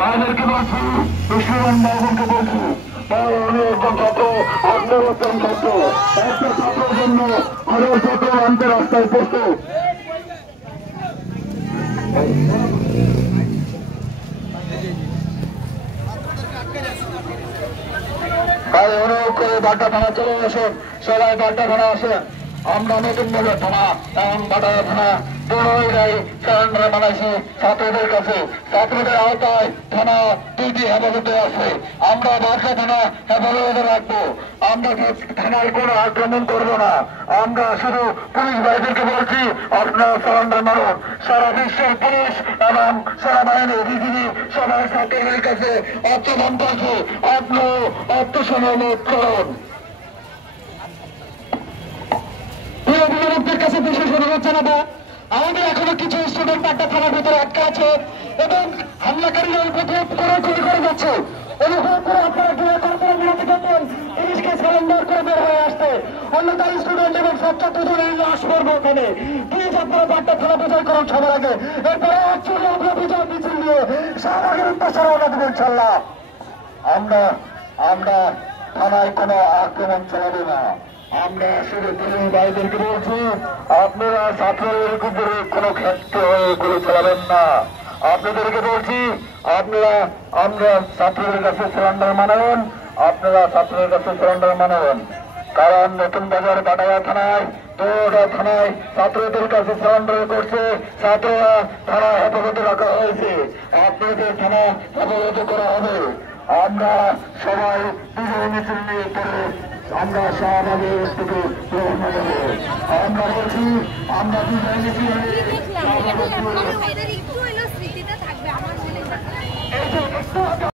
তাদেরকে বলছি, বিষ্ণুমান বাবুকে বলছি, উনি একজন ছাত্র, আপনার একজন ছাত্র, একটা ছাত্রের জন্য আরো ছাত্র আনতে রাস্তায় প্রস্তুত। তাই অনুরোধ করে বাড্ডা থানা চলে আসেন, সবাই বাড্ডা থানা আসেন। আমরা নতুন ভাবে থানা এবং বাড্ডা থানা দুটোই সারেন্ডার বানাইছি ছাত্রদের কাছে। ছাত্রদের আওতায় থানা 2টি হেফাজতে আছে। আমরা বাড্ডা থানা হেফাজতে রাখবো। আমরা থানায় কোনো আক্রমণ করবো না। আমরা শুধু পুলিশ ভাইদেরকে বলছি, আপনারা সারেন্ডার মানুন। সারা বিশ্বের পুলিশ এবং সেনাবাহিনী বিজিবি সবাই ছাত্রদের কাছে আত্মদান করছে। আপনি আত্মসমর্পণ করুন। অভিভাবকদের কাছে বিশেষ অনুরোধ জানাবো, আমাদের এখনো কিছু স্টুডেন্ট বাড্ডা থানার ভিতরে আটকা আছে এবং হামলাকারীরা ওই পথে খুঁড়ি করে যাচ্ছে। অনুভব করে আপনারা দূরে কর্পোরেট বিরতি করবেন, পুলিশকে সারেন্ডার করে বের হয়ে আসতে। অন্যথায় স্টুডেন্ট এবং ছাত্র দুজনেই লাশ করবো ওখানে। প্লিজ আপনারা বাড্ডা থানা বিজয় করুন সবার আগে। এরপরে অ্যাকচুয়ালি আমরা বিজয় মিছিল নিয়ে শাহবাগের উদ্দেশ্যে রওনা দেবো ইনশাল্লাহ। আমরা থানায় কোনো আক্রমণ চালাবো না। আমরা শুধু পুলিশ ভাইদেরকে বলছি, আপনারা ছাত্রদের উপরে কোনো ক্ষেত্রে হয়ে গুলি চালাবেন না। আপনাদেরকে বলছি, আমরা ছাত্রদের কাছে সারেন্ডার মানাবেন। আপনারা ছাত্রদের কাছে সারেন্ডার মানাবেন। কারণ নতুন বাজার বাটায়া থানায় তোরা থানায় ছাত্রদের কাছে সারেন্ডার করছে। ছাত্ররা থানা হেফাজতে রাখা হয়েছে। আপনাদের থানা হেফাজতে করা হবে। আমরা সবাই বিজয় মিছিল নিয়ে পরে আমরা শাহবাগের থেকে রওনা দেবো। আমরা বলছি, আমরা বিজয় মিছিল